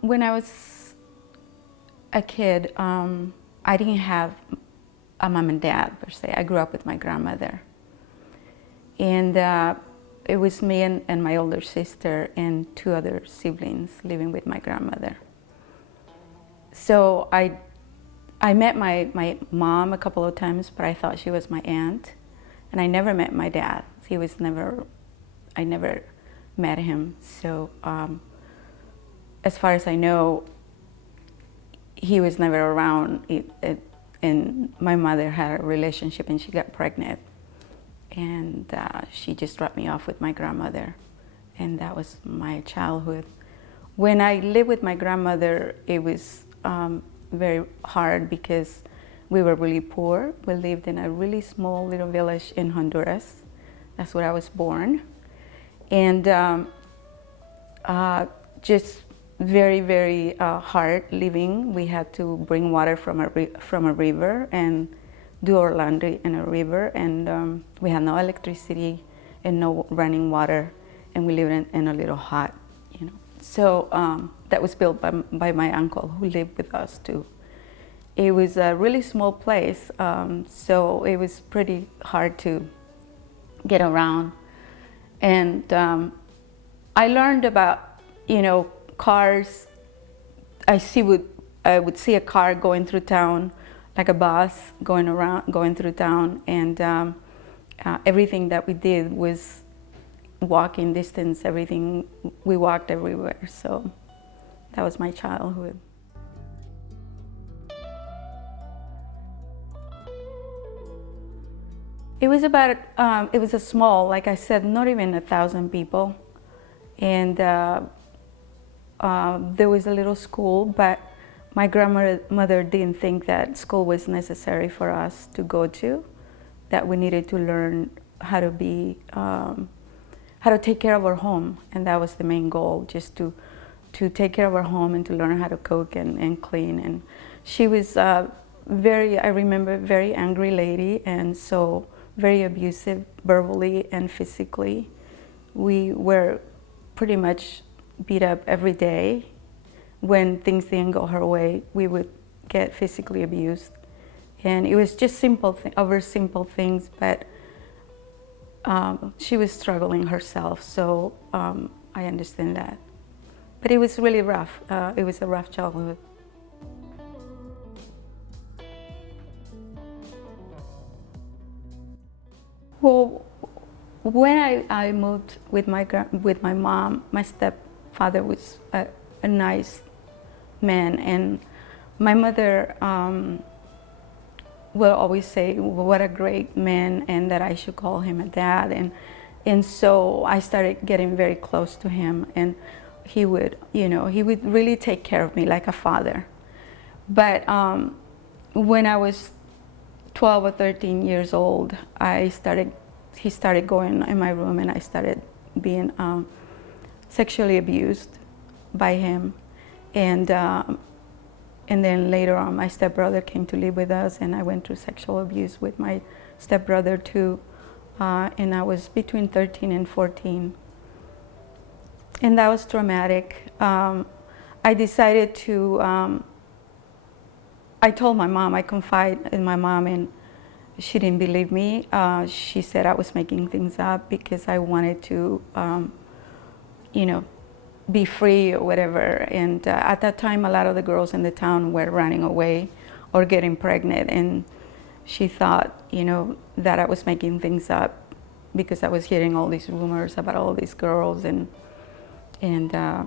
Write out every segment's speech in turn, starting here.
When I was a kid, I didn't have a mom and dad per se. I grew up with my grandmother. And it was me and my older sister and two other siblings living with my grandmother. So I met my mom a couple of times, but I thought she was my aunt. And I never met my dad. I never met him. So as far as I know, he was never around. And my mother had a relationship and she got pregnant. And she just dropped me off with my grandmother. And that was my childhood. When I lived with my grandmother, it was very hard because we were really poor. We lived in a really small little village in Honduras. That's where I was born. And just very, very hard living. We had to bring water from a river and do our laundry in a river. And we had no electricity and no running water. And we lived in a little hut, you know. So that was built by my uncle who lived with us too. It was a really small place, so it was pretty hard to get around. And I learned about, you know, cars. I would see a car going through town, like a bus going through town, and everything that we did was walking distance. Everything, we walked everywhere. So that was my childhood. It was about, it was a small, like I said, not even 1,000 people. And there was a little school, but my grandmother didn't think that school was necessary for us to go to, that we needed to learn how to be, how to take care of our home. And that was the main goal, just to take care of our home and to learn how to cook and clean. And she was I remember, very angry lady, and so very abusive verbally and physically. We were pretty much beat up every day. When things didn't go her way, we would get physically abused. And it was just over simple things, but she was struggling herself, so I understand that. But it was really rough. It was a rough childhood. Well, when I moved with my mom, my stepfather was a nice man, and my mother will always say what a great man, and that I should call him a dad. And so I started getting very close to him, and he would really take care of me like a father. But when I was 12 or 13 years old, he started going in my room, and I started being sexually abused by him. And then later on, my stepbrother came to live with us, and I went through sexual abuse with my stepbrother too. And I was between 13 and 14. And that was traumatic. I decided to, I told my mom, I confided in my mom, and she didn't believe me. She said I was making things up because I wanted to, be free or whatever. And at that time, a lot of the girls in the town were running away or getting pregnant. And she thought, that I was making things up because I was hearing all these rumors about all these girls. And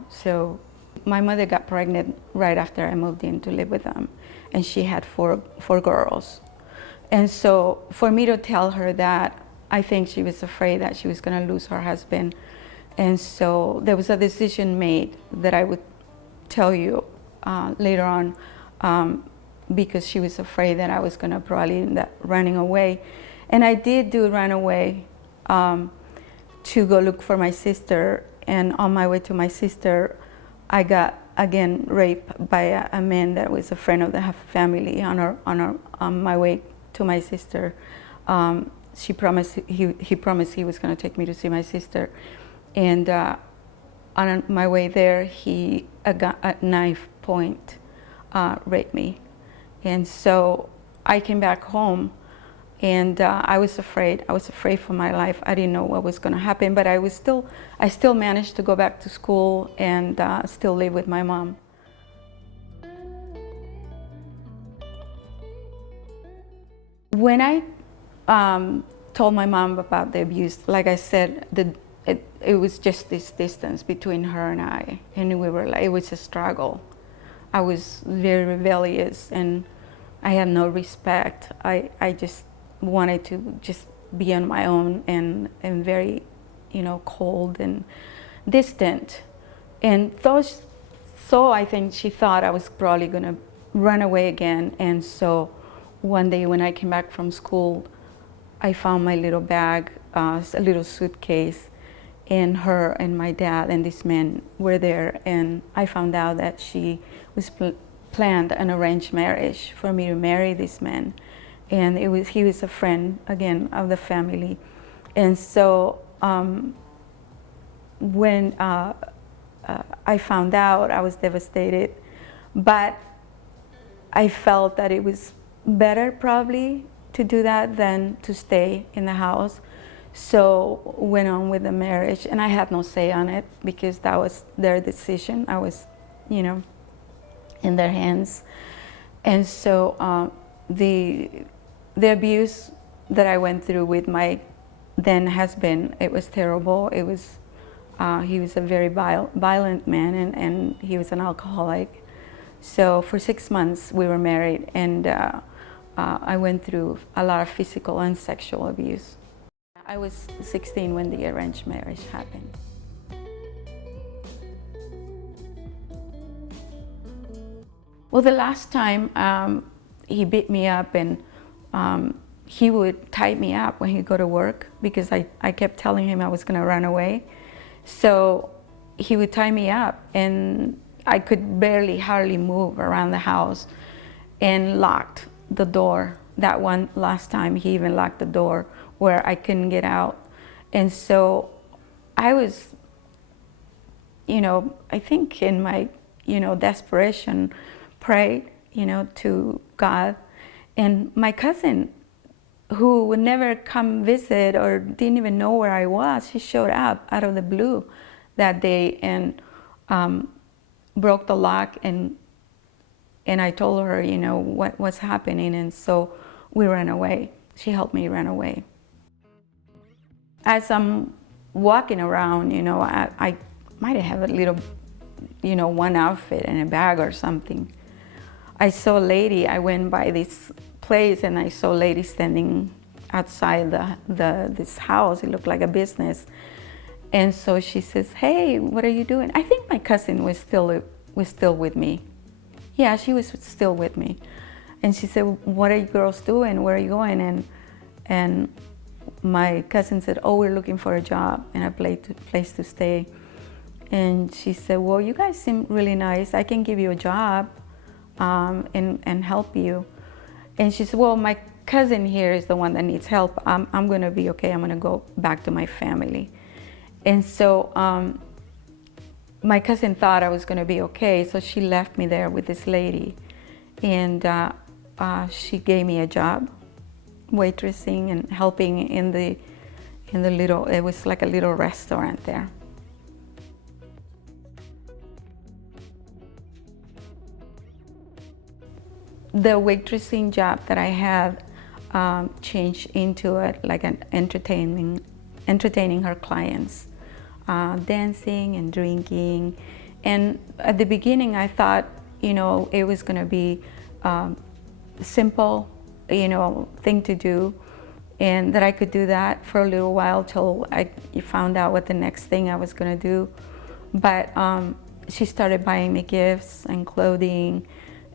so my mother got pregnant right after I moved in to live with them. And she had four girls. And so for me to tell her that, I think she was afraid that she was going to lose her husband. And so there was a decision made that I would tell you later on, because she was afraid that I was going to probably end up running away. And I did run away to go look for my sister. And on my way to my sister, I got again raped by a man that was a friend of the family. On my way to my sister, he promised he was going to take me to see my sister. And on my way there, he at knife point raped me. And so I came back home, and I was afraid. I was afraid for my life. I didn't know what was going to happen, but I still managed to go back to school and still live with my mom. When I told my mom about the abuse, like I said, it was just this distance between her and I, and we were like, it was a struggle. I was very rebellious, and I had no respect. I just wanted to just be on my own, and very, cold and distant. And so I think she thought I was probably gonna run away again. And so one day when I came back from school, I found my little bag, a little suitcase, and her and my dad and this man were there. And I found out that she was planned an arranged marriage for me to marry this man. And he was a friend, again, of the family. And so when I found out, I was devastated. But I felt that it was better probably to do that than to stay in the house. So went on with the marriage, and I had no say on it because that was their decision. I was, in their hands. And so the abuse that I went through with my then husband, it was terrible. It was he was a very violent man, and he was an alcoholic. So for 6 months we were married, and I went through a lot of physical and sexual abuse. I was 16 when the arranged marriage happened. Well, the last time he beat me up, and he would tie me up when he go to work because I kept telling him I was going to run away. So he would tie me up, and I could hardly move around the house, and locked the door. That one last time, he even locked the door where I couldn't get out. And so I was, I think in my, desperation, prayed, to God. And my cousin, who would never come visit or didn't even know where I was, she showed up out of the blue that day and broke the lock, and I told her, what was happening, and so we ran away. She helped me run away. As I'm walking around, I might have a little, one outfit and a bag or something. I saw a lady. I went by this place, and I saw a lady standing outside this house. It looked like a business. And so she says, "Hey, what are you doing?" I think my cousin was still with me. Yeah, she was still with me. And she said, "What are you girls doing? Where are you going?" And my cousin said, "Oh, we're looking for a job and a place to stay." And she said, "Well, you guys seem really nice. I can give you a job and help you." And she said, "Well, my cousin here is the one that needs help. I'm going to be okay. I'm going to go back to my family." And so my cousin thought I was going to be okay, so she left me there with this lady. And she gave me a job, waitressing and helping in the little, it was like a little restaurant there. The waitressing job that I had changed into like an entertaining her clients, dancing and drinking. And at the beginning I thought, it was going to be simple, thing to do, and that I could do that for a little while till I found out what the next thing I was going to do. But she started buying me gifts and clothing,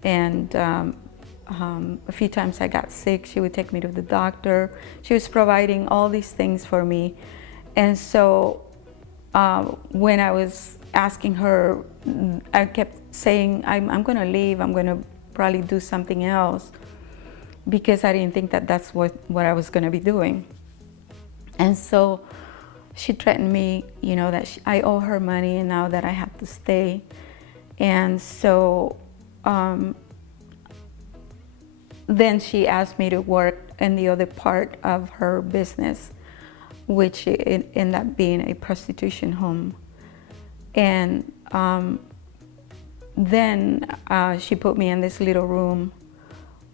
and a few times I got sick, she would take me to the doctor. She was providing all these things for me. And so when I was asking her, I kept saying, I'm going to leave, I'm going to probably do something else, because I didn't think that that's what I was going to be doing. And so she threatened me, that I owe her money and now that I have to stay. And so then she asked me to work in the other part of her business, which it ended up being a prostitution home. And then she put me in this little room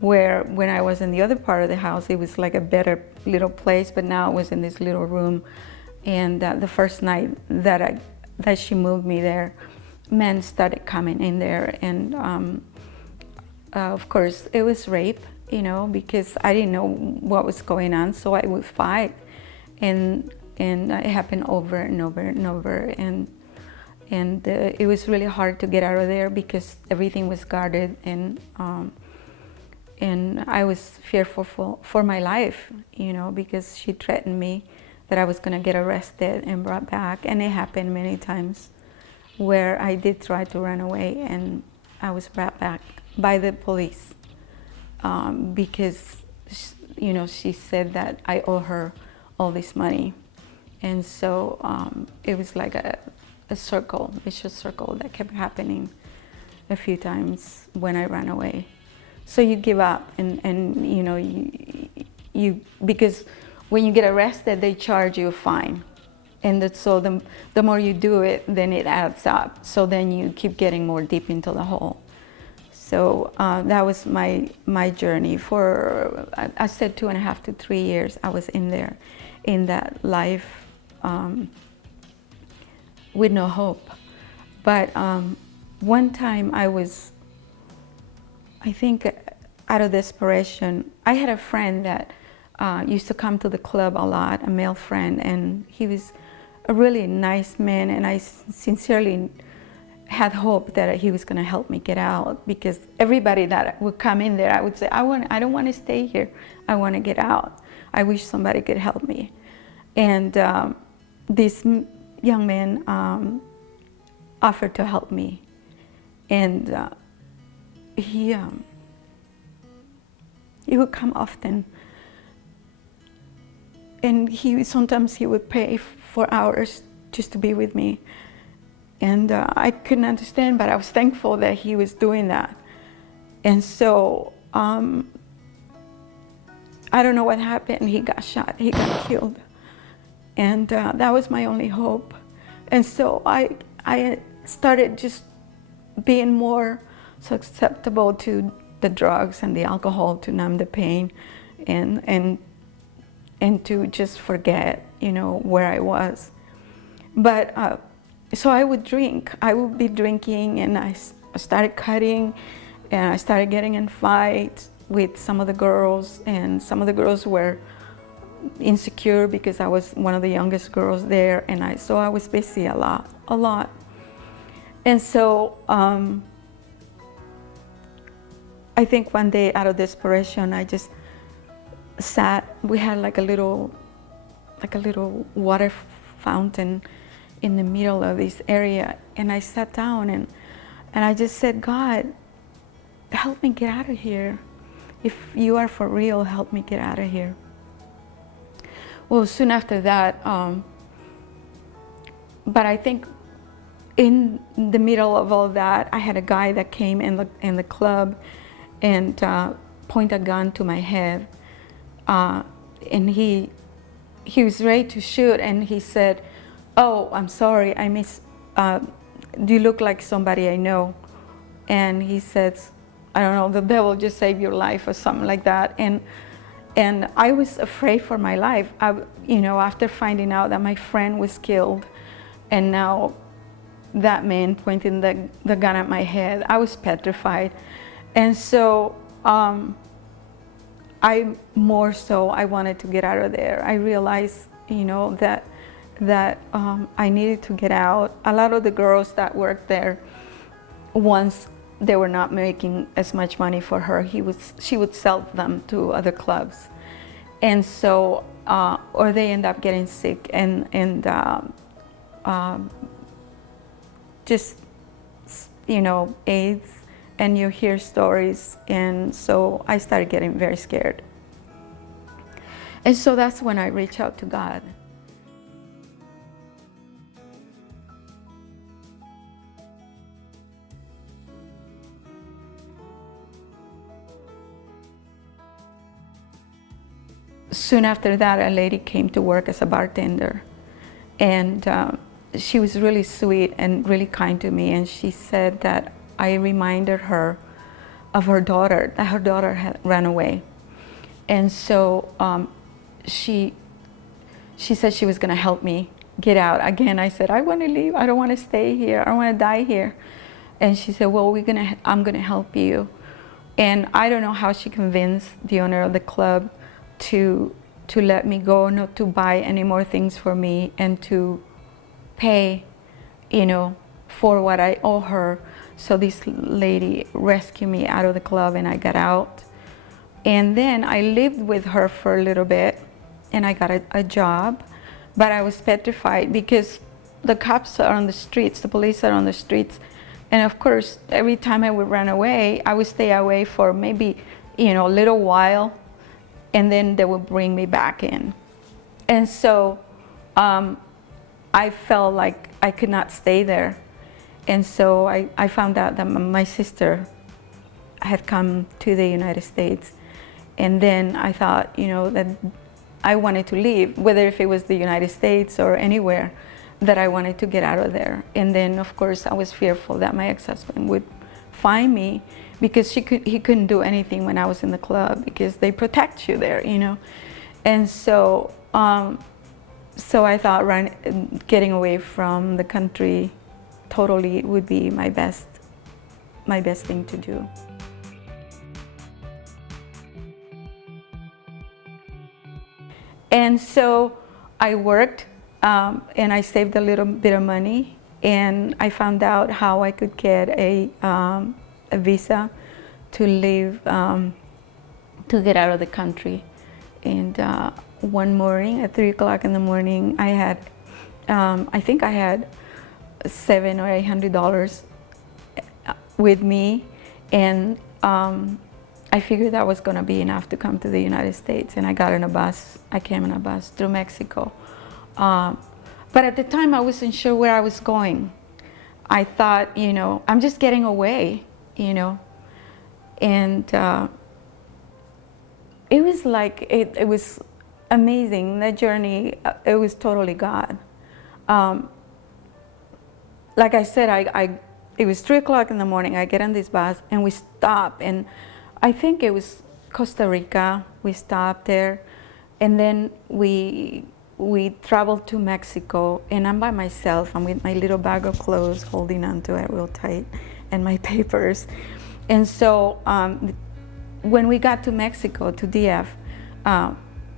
where when I was in the other part of the house, it was like a better little place, but now I was in this little room. And the first night that she moved me there, men started coming in there. And of course, it was rape, because I didn't know what was going on, so I would fight. And it happened over and over and over. And it was really hard to get out of there because everything was guarded, and I was fearful for my life, because she threatened me that I was going to get arrested and brought back. And it happened many times where I did try to run away and I was brought back by the police because, she said that I owe her all this money. And so it was like a vicious circle that kept happening a few times when I ran away. So you give up and you because when you get arrested, they charge you a fine. And so the more you do it, then it adds up. So then you keep getting more deep into the hole. So that was my journey for, I said 2.5 to 3 years I was in there, in that life with no hope. But one time I think out of desperation, I had a friend that used to come to the club a lot, a male friend, and he was a really nice man, and I sincerely had hope that he was going to help me get out, because everybody that would come in there, I would say, I don't want to stay here. I want to get out. I wish somebody could help me. And this young man offered to help me, and he would come often, and sometimes he would pay for hours just to be with me. And I couldn't understand, but I was thankful that he was doing that. And so I don't know what happened. He got shot, he got killed. And that was my only hope. And so I started just being more susceptible to the drugs and the alcohol to numb the pain and to just forget, where I was. But so I would drink. I would be drinking, and I started cutting, and I started getting in fights with some of the girls, and some of the girls were insecure because I was one of the youngest girls there, and so I was busy a lot. And so I think one day, out of desperation, I just sat. We had like a little water fountain in the middle of this area, and I sat down and I just said, God, help me get out of here. If you are for real, help me get out of here. Well, soon after that, but I think in the middle of all that, I had a guy that came in the club and pointed a gun to my head, and he was ready to shoot, and he said, "Oh, I'm sorry, do you look like somebody I know?" And he says, "I don't know, the devil just saved your life," or something like that. And I was afraid for my life. After finding out that my friend was killed, and now that man pointing the gun at my head, I was petrified. And so I wanted to get out of there. I realized, that I needed to get out. A lot of the girls that worked there, once they were not making as much money for her, she would sell them to other clubs. And so, or they end up getting sick and just, AIDS, and you hear stories. And so I started getting very scared. And so that's when I reached out to God. soon after that, a lady came to work as a bartender, and she was really sweet and really kind to me, and she said that I reminded her of her daughter, that her daughter had run away. And so she said she was going to help me get out. Again, I said, I want to leave. I don't want to stay here. I don't want to die here. And she said, well, I'm going to help you. And I don't know how she convinced the owner of the club to let me go, not to buy any more things for me, and to pay, for what I owe her. So this lady rescued me out of the club, and I got out. And then I lived with her for a little bit, and I got a job. But I was petrified because the cops are on the streets, the police are on the streets. And of course, every time I would run away, I would stay away for maybe, a little while, and then they would bring me back in. And so I felt like I could not stay there. And so I found out that my sister had come to the United States. And then I thought, that I wanted to leave, whether if it was the United States or anywhere, that I wanted to get out of there. And then, of course, I was fearful that my ex-husband would find me, because he couldn't do anything when I was in the club, because they protect you there, And so, so I thought getting away from the country totally would be my best thing to do. And so I worked, and I saved a little bit of money, and I found out how I could get a visa to leave, to get out of the country. And one morning at 3 o'clock in the morning, I had, I think I had $700 or $800 with me, and I figured that was going to be enough to come to the United States. And I got in a bus. I came in a bus through Mexico. But at the time, I wasn't sure where I was going. I thought, I'm just getting away, And it was like, it was amazing. That journey, it was totally God. Like I said, it was 3 o'clock in the morning. I get on this bus, and we stop, and I think it was Costa Rica. We stopped there, and then we traveled to Mexico, and I'm by myself. I'm with my little bag of clothes, holding onto it real tight, and my papers. And so when we got to Mexico, to DF,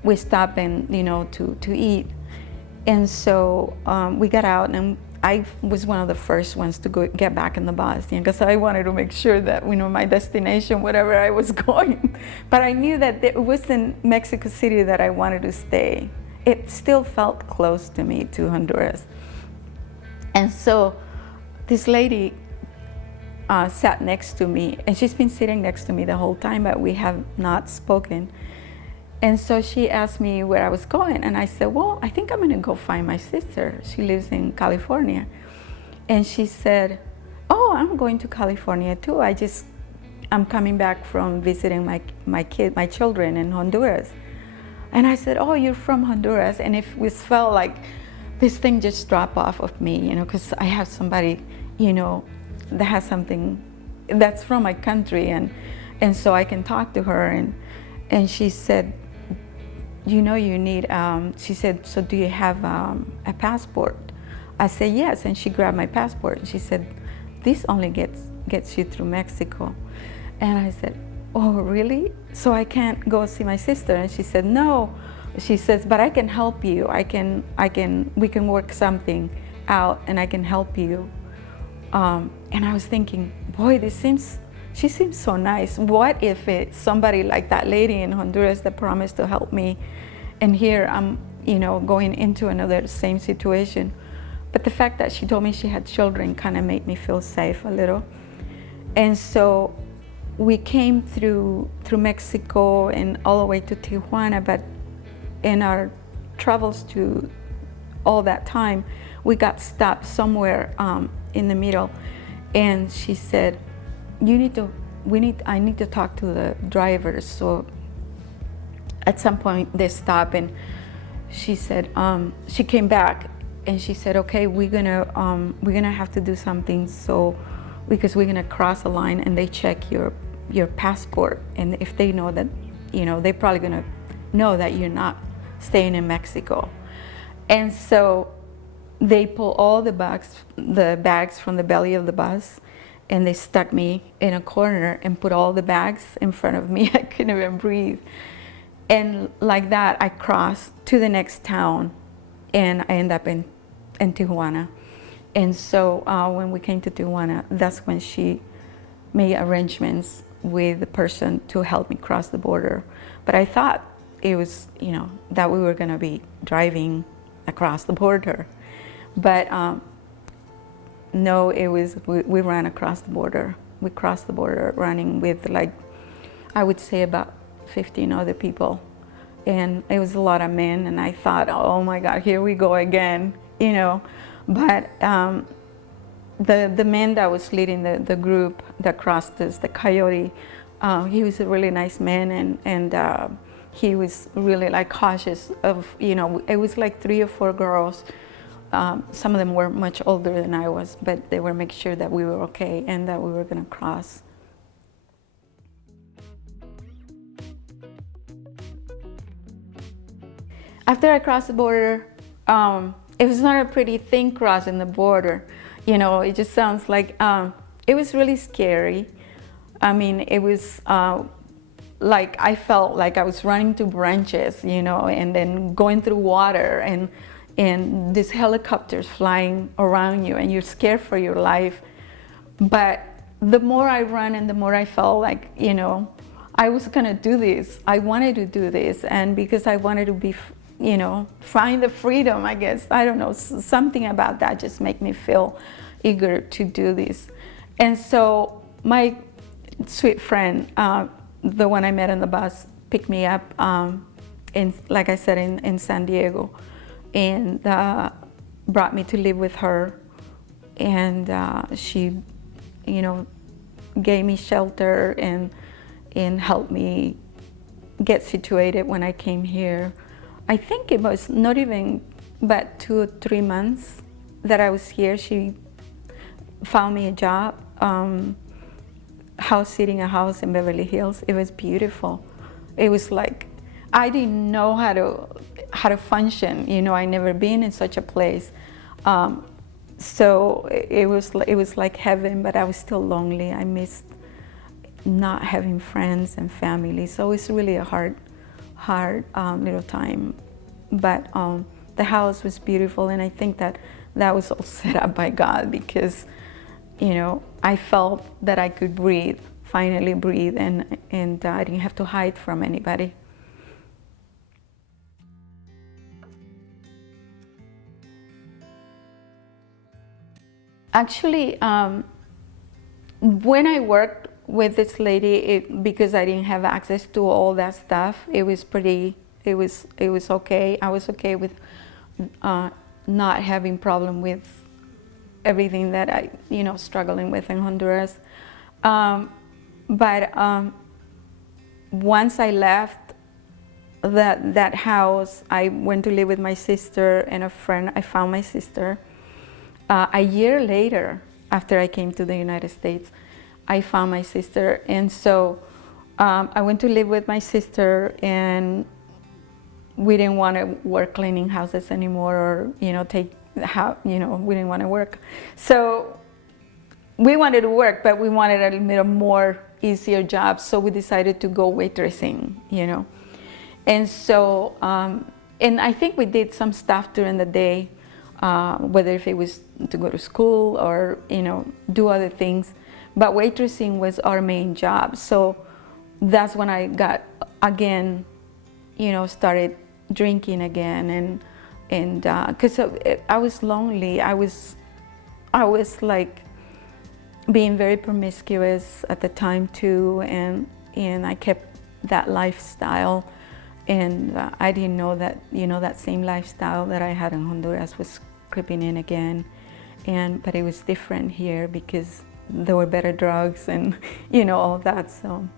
we stopped and to eat. And so we got out, and I was one of the first ones to get back in the bus, because I wanted to make sure that my destination, wherever I was going. But I knew that it was in Mexico City that I wanted to stay. It still felt close to me, to Honduras. And so this lady sat next to me, and she's been sitting next to me the whole time, but we have not spoken. And so she asked me where I was going, and I said, well, I think I'm going to go find my sister. She lives in California. And she said, oh, I'm going to California too. I'm coming back from visiting my children in Honduras. And I said, oh, you're from Honduras. And it felt like this thing just dropped off of me, because I have somebody, that has something that's from my country, and so I can talk to her. And she said, you need, she said, so do you have a passport? I said, yes. And she grabbed my passport, and she said, this only gets you through Mexico. And I said, oh, really? So I can't go see my sister? And she said, no. She says, but I can help you. We can work something out, and I can help you. And I was thinking, boy, she seems so nice. What if it's somebody like that lady in Honduras that promised to help me, and here I'm, going into another same situation. But the fact that she told me she had children kind of made me feel safe a little. And so we came through Mexico and all the way to Tijuana, but in our travels to all that time, we got stopped somewhere in the middle. And she said, I need to talk to the drivers. So at some point they stopped, and she said, she came back and she said, okay, we're gonna have to do something, so because we're gonna cross a line and they check your passport, and if they know that, they're probably gonna know that you're not staying in Mexico. And so they pull all the bags from the belly of the bus, and they stuck me in a corner and put all the bags in front of me. I couldn't even breathe. And like that, I crossed to the next town, and I ended up in Tijuana. And so when we came to Tijuana, that's when she made arrangements with the person to help me cross the border. But I thought it was, that we were gonna be driving across the border. But no, it was, we ran across the border. We crossed the border running with, like, I would say about 15 other people. And it was a lot of men, and I thought, oh my God, here we go again, But the man that was leading the group that crossed us, the coyote, he was a really nice man, and he was really like cautious of, it was like 3 or 4 girls. Some of them were much older than I was, but they were making sure that we were okay and that we were gonna cross. After I crossed the border, it was not a pretty thing crossing the border. It just sounds like, it was really scary. I mean, it was like I felt like I was running through branches, and then going through water, and these helicopters flying around you, and you're scared for your life. But the more I ran and the more I felt like, I was gonna do this. I wanted to do this, and because I wanted to be, find the freedom, I guess. I don't know, something about that just made me feel eager to do this. And so my sweet friend, the one I met on the bus, picked me up, like I said, in San Diego, and brought me to live with her. And she, gave me shelter and helped me get situated when I came here. I think it was not even but 2 or 3 months that I was here. She found me a job, house sitting a house in Beverly Hills. It was beautiful. It was like, I didn't know how to function. I never been in such a place. So it was like heaven, but I was still lonely. I missed not having friends and family. So it's really a hard little time. But the house was beautiful, and I think that was all set up by God, because I felt that I could breathe, finally breathe, and I didn't have to hide from anybody. Actually, when I worked with this lady, because I didn't have access to all that stuff, it was okay. I was okay with not having problem with everything that I, struggling with in Honduras. But once I left that house, I went to live with my sister and a friend. I found my sister. A year later, after I came to the United States, I found my sister, and so I went to live with my sister, and we didn't want to work cleaning houses anymore, or we didn't want to work. So we wanted to work, but we wanted a little bit more easier job, so we decided to go waitressing, And so, and I think we did some stuff during the day, whether if it was to go to school or, do other things. But waitressing was our main job. So that's when I got, again, started drinking again. And because I was lonely. I was like being very promiscuous at the time too. And I kept that lifestyle. And I didn't know that, that same lifestyle that I had in Honduras was creeping in again. But it was different here because there were better drugs and, all that, so.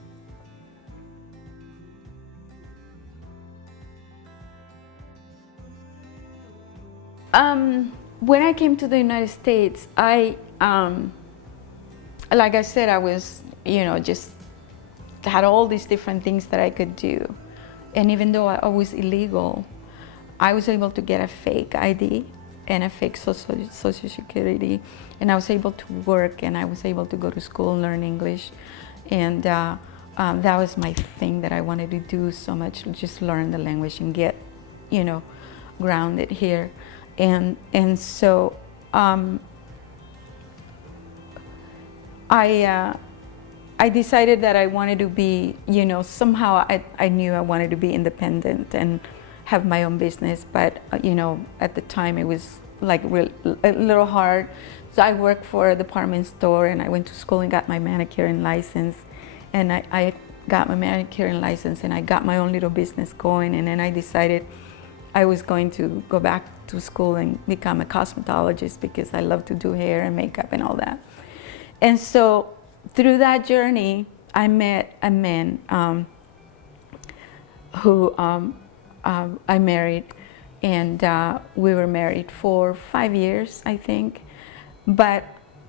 When I came to the United States, like I said, I was, just had all these different things that I could do. And even though I was illegal, I was able to get a fake ID and a fake social security. And I was able to work, and I was able to go to school and learn English. And that was my thing that I wanted to do so much, just learn the language and get, grounded here. And so I decided that I wanted to be, somehow I knew I wanted to be independent and have my own business. But, at the time it was like a little hard. So I worked for a department store, and I went to school and got my manicuring license. And I got my manicuring license, and I got my own little business going. And then I decided I was going to go back to school and become a cosmetologist because I love to do hair and makeup and all that. And so through that journey, I met a man who I married, and we were married for 5 years, I think. But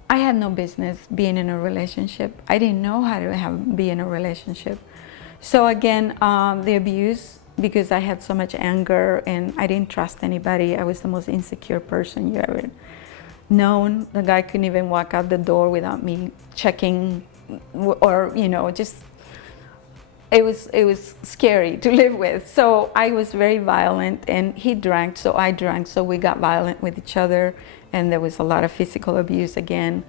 I had no business being in a relationship. I didn't know how to be in a relationship. So again, the abuse, because I had so much anger and I didn't trust anybody. I was the most insecure person you ever known. The guy couldn't even walk out the door without me checking, or just it was scary to live with. So I was very violent, and we drank, so I drank, so we got violent with each other, and there was a lot of physical abuse again.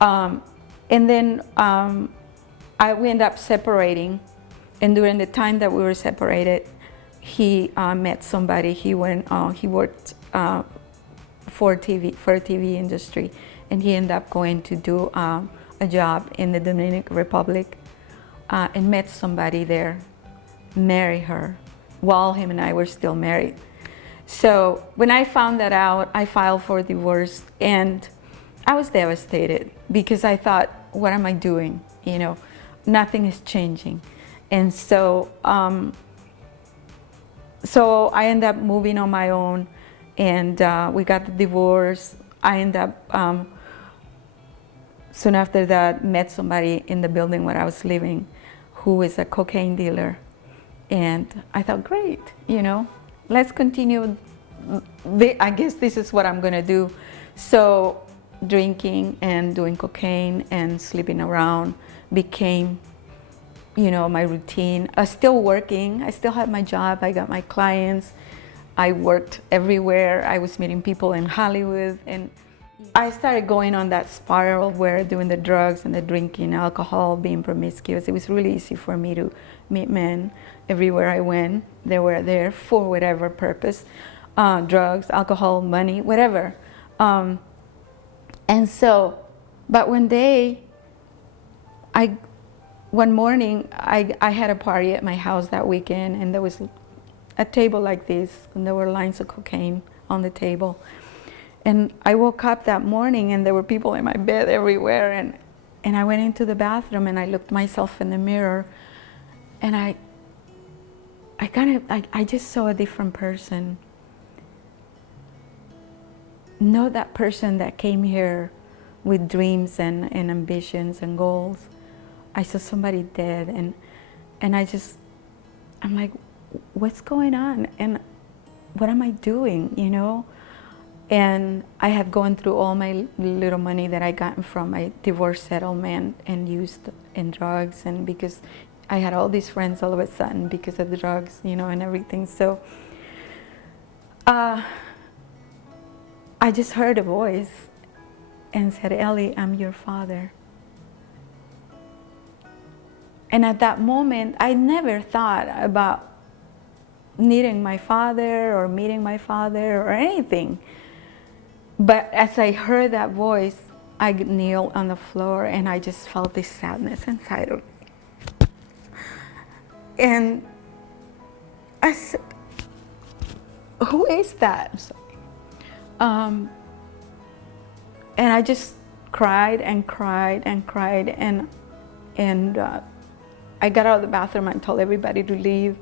And then we ended up separating, and during the time that we were separated, he met somebody. He worked for a TV industry, and he ended up going to do a job in the Dominican Republic, and met somebody there, marry her, while him and I were still married. So when I found that out, I filed for divorce, and I was devastated because I thought, what am I doing? Nothing is changing. And so I ended up moving on my own, and we got the divorce. I ended up, soon after that, met somebody in the building where I was living who is a cocaine dealer. And I thought, great, let's continue. I guess this is what I'm gonna do. So drinking and doing cocaine and sleeping around became, my routine. I was still working. I still had my job. I got my clients. I worked everywhere. I was meeting people in Hollywood, and I started going on that spiral where doing the drugs and the drinking, alcohol, being promiscuous. It was really easy for me to meet men everywhere I went. They were there for whatever purpose, drugs, alcohol, money, whatever. And so, but one morning, I had a party at my house that weekend, and there was a table like this, and there were lines of cocaine on the table. And I woke up that morning, and there were people in my bed everywhere, and I went into the bathroom, and I looked myself in the mirror, and I just saw a different person. Not that person that came here with dreams and ambitions and goals. I saw somebody dead, and I'm like, what's going on? And what am I doing, And I had gone through all my little money that I got from my divorce settlement and used in drugs, and because I had all these friends all of a sudden because of the drugs, and everything. So I just heard a voice and said, Ellie, I'm your father. And at that moment, I never thought about needing my father or meeting my father or anything. But as I heard that voice, I kneeled on the floor, and I just felt this sadness inside of me. And I said, who is that? I'm sorry. And I just cried and cried and cried, and I got out of the bathroom and told everybody to leave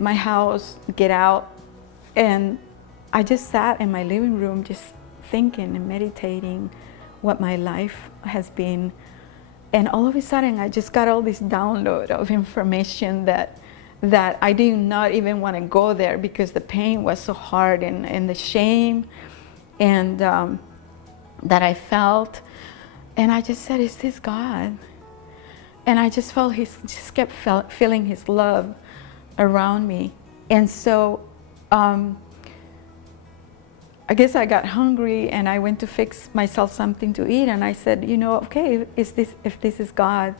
my house, get out. And I just sat in my living room just thinking and meditating what my life has been. And all of a sudden, I just got all this download of information that I did not even want to go there because the pain was so hard, and the shame and that I felt. And I just said, is this God? And I just felt just kept feeling his love around me. And so I guess I got hungry, and I went to fix myself something to eat, and I said, okay, if this is God,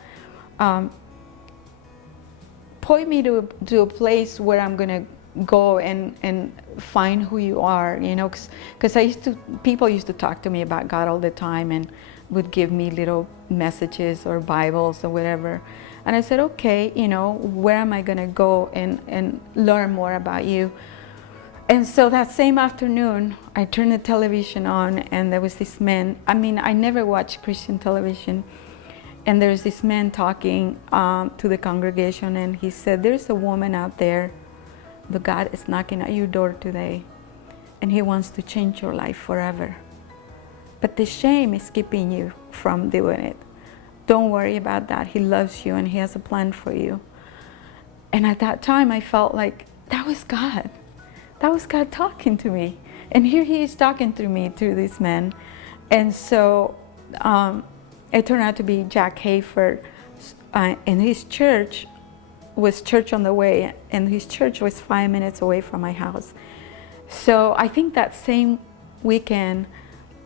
point me to a place where I'm gonna go and find who you are, because people used to talk to me about God all the time and would give me little messages or Bibles or whatever. And I said, okay, where am I gonna go and learn more about you? And so that same afternoon, I turned the television on, and there was this man. I mean, I never watched Christian television. And there's this man talking to the congregation, and he said, there's a woman out there, but God is knocking at your door today, and he wants to change your life forever. But the shame is keeping you from doing it. Don't worry about that. He loves you, and he has a plan for you. And at that time, I felt like that was God. That was God talking to me. And here he is talking to me through this man. And so it turned out to be Jack Hayford, and his church was Church on the Way, and his church was 5 minutes away from my house. So I think that same weekend,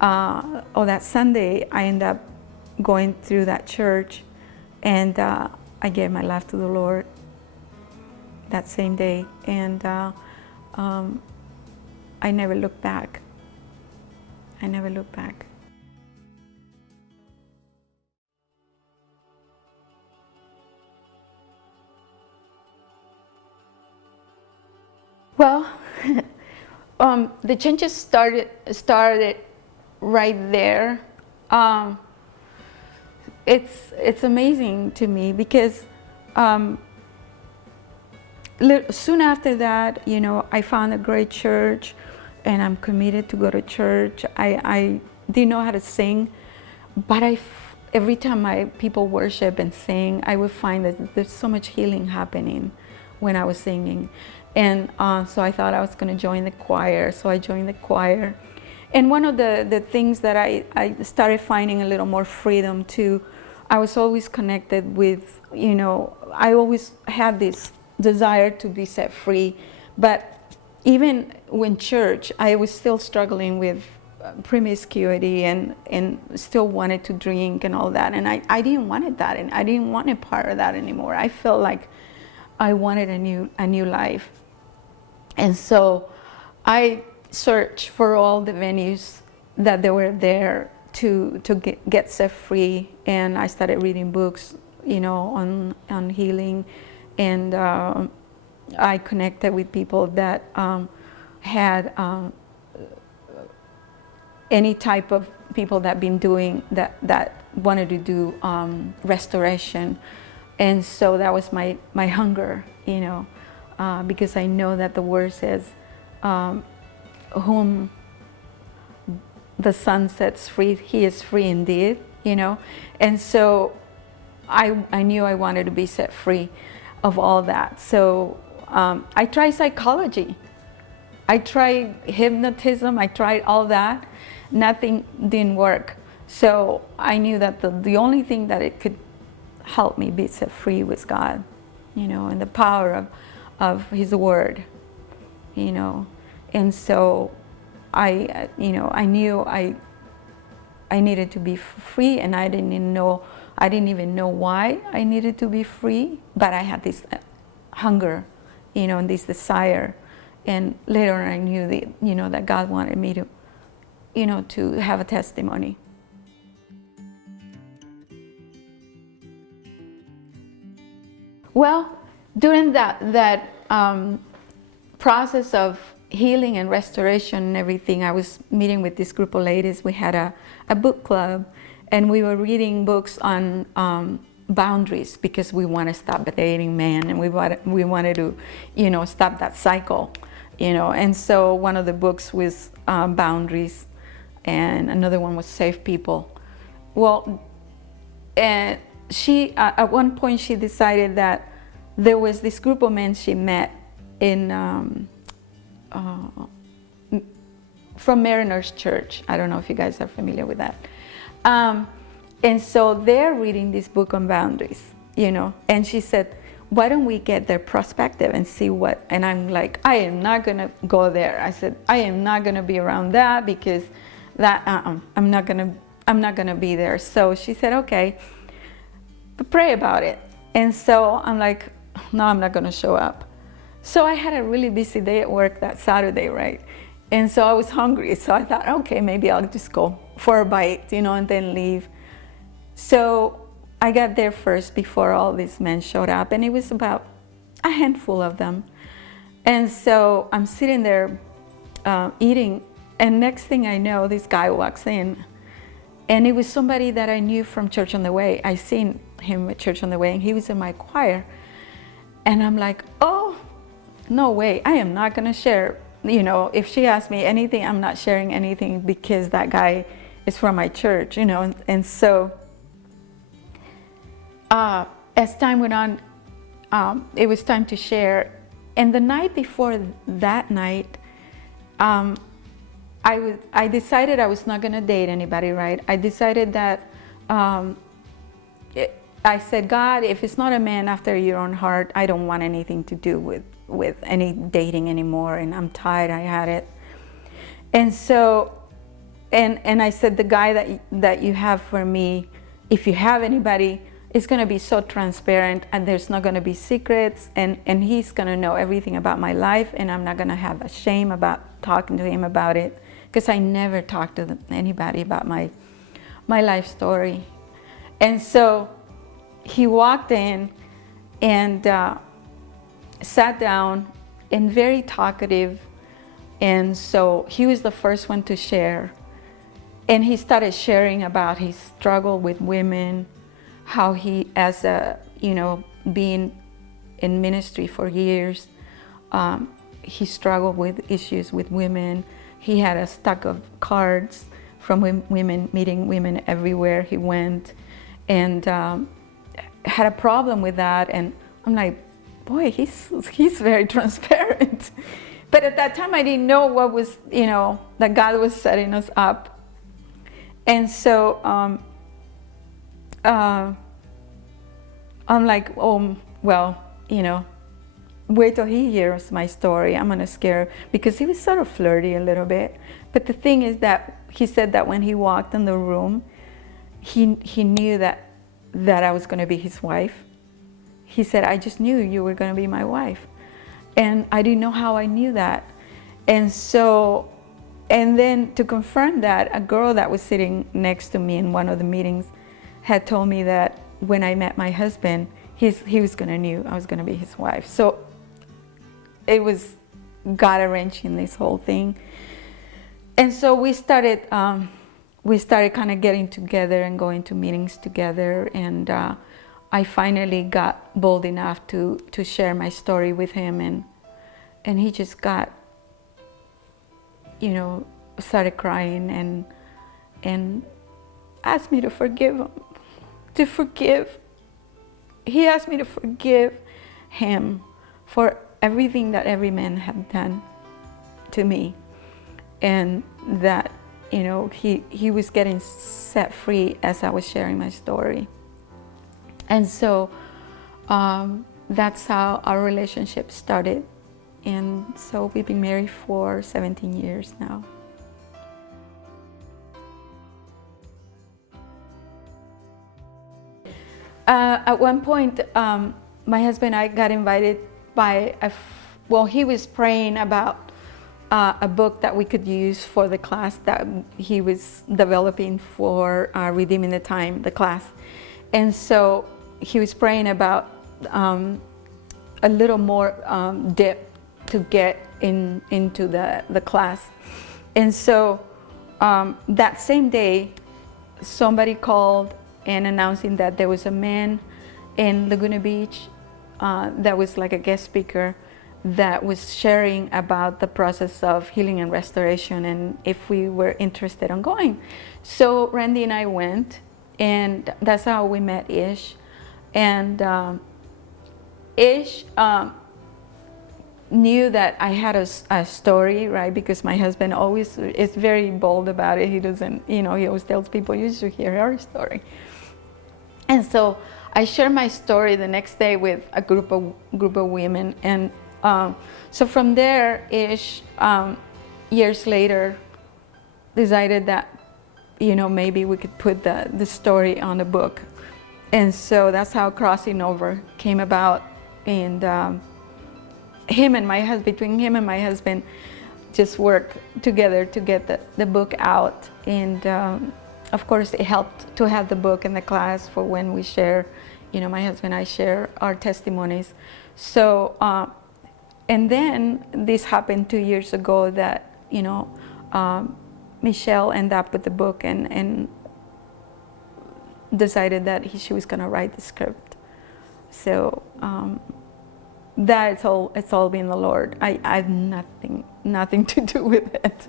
or that Sunday, I ended up going through that church, and I gave my life to the Lord that same day. And I never looked back. I never looked back. Well, the changes started right there. It's amazing to me because soon after that, I found a great church, and I'm committed to go to church. I didn't know how to sing, but every time people worship and sing, I would find that there's so much healing happening when I was singing. And so I thought I was going to join the choir. So I joined the choir. And one of the things that I started finding a little more freedom to, I was always connected with, I always had this desire to be set free. But even when church, I was still struggling with promiscuity and still wanted to drink and all that. And I didn't want that, and I didn't want a part of that anymore. I felt like I wanted a new life. And so I searched for all the venues that they were there to get set free, and I started reading books, on healing, and I connected with people that had any type of people that been doing that wanted to do restoration. And so that was my hunger, because I know that the word says, whom the Son sets free, he is free indeed, And so I knew I wanted to be set free of all that. So I tried psychology. I tried hypnotism. I tried all that. Nothing didn't work. So I knew that the only thing that it could help me be set free was God, and the power of his word, And so I knew I needed to be free, and I didn't even know why I needed to be free, but I had this hunger, and this desire. And later on I knew that, that God wanted me to, to have a testimony. Well, during that process of healing and restoration and everything, I was meeting with this group of ladies. We had a book club, and we were reading books on boundaries, because we want to stop dating men, and we wanted to, stop that cycle, you know. And so one of the books was Boundaries, and another one was Safe People. Well, and she, at one point, she decided that there was this group of men she met in from Mariners Church. I don't know if you guys are familiar with that. And so they're reading this book on boundaries, you know. And she said, why don't we get their perspective and see what, and I'm like, I am not gonna go there. I said, I am not gonna be around that, because that, I'm not gonna be there. So she said, okay, but pray about it. And so I'm like, no, I'm not gonna show up. So I had a really busy day at work that Saturday, right? And so I was hungry. So I thought, okay, maybe I'll just go for a bite, you know, and then leave. So I got there first before all these men showed up, and it was about a handful of them. And so I'm sitting there eating, and next thing I know, this guy walks in, and it was somebody that I knew from Church on the Way. I seen him at Church on the Way, and he was in my choir. And I'm like, oh, no way, I am not gonna share. You know, if she asks me anything, I'm not sharing anything, because that guy is from my church, you know. And so as time went on, it was time to share. And the night before that night, I decided I was not gonna date anybody, right? I decided that, I said, God, if it's not a man after your own heart, I don't want anything to do with any dating anymore, and I'm tired, I had it. And so, and I said, the guy that you have for me, if you have anybody, it's gonna be so transparent, and there's not gonna be secrets, and he's gonna know everything about my life, and I'm not gonna have a shame about talking to him about it, because I never talked to anybody about my life story. And so he walked in and sat down, and very talkative. And so he was the first one to share. And he started sharing about his struggle with women, how he, as a, you know, being in ministry for years, he struggled with issues with women. He had a stack of cards from women, meeting women everywhere he went, and had a problem with that. And I'm like, boy, he's very transparent. But at that time, I didn't know what was, you know, that God was setting us up. And so I'm like, oh, well, you know, wait till he hears my story. I'm gonna scare him, because he was sort of flirty a little bit. But the thing is that he said that when he walked in the room, he knew that I was gonna be his wife. He said, I just knew you were gonna be my wife. And I didn't know how I knew that. And so, and then to confirm that, a girl that was sitting next to me in one of the meetings had told me that when I met my husband, he was gonna knew I was gonna be his wife. So it was God arranging this whole thing. And so we started kind of getting together and going to meetings together. And I finally got bold enough to share my story with him, and he just got, you know, started crying and asked me to forgive him, to forgive. He asked me to forgive him for everything that every man had done to me, and that, you know, he was getting set free as I was sharing my story. And so that's how our relationship started. And so we've been married for 17 years now. At one point, my husband and I got invited by well, he was praying about a book that we could use for the class that he was developing for Redeeming the Time, the class. And so he was praying about a little more depth to get into the class. And so that same day, somebody called and announcing that there was a man in Laguna Beach that was like a guest speaker that was sharing about the process of healing and restoration, and if we were interested in going. So Randy and I went, and that's how we met Ish. And Ish knew that I had a story, right? Because my husband always is very bold about it. He doesn't, he always tells people, you should hear our story. And so I shared my story the next day with a group of women, and so from there, Ish, years later, decided that maybe we could put the story on a book, and so that's how Crossing Over came about. And between him and my husband, just worked together to get the book out. And of course, it helped to have the book in the class for when we share, my husband and I share our testimonies. So, and then this happened 2 years ago that, Michelle ended up with the book and decided that she was going to write the script. So that it's all been the Lord. I have nothing to do with it,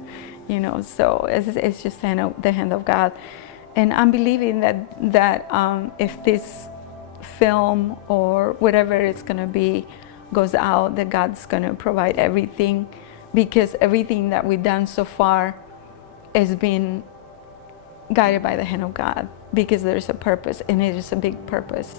so it's just the hand of God. And I'm believing that if this film or whatever it's going to be goes out, that God's going to provide everything, because everything that we've done so far has been guided by the hand of God, because there's a purpose, and it is a big purpose.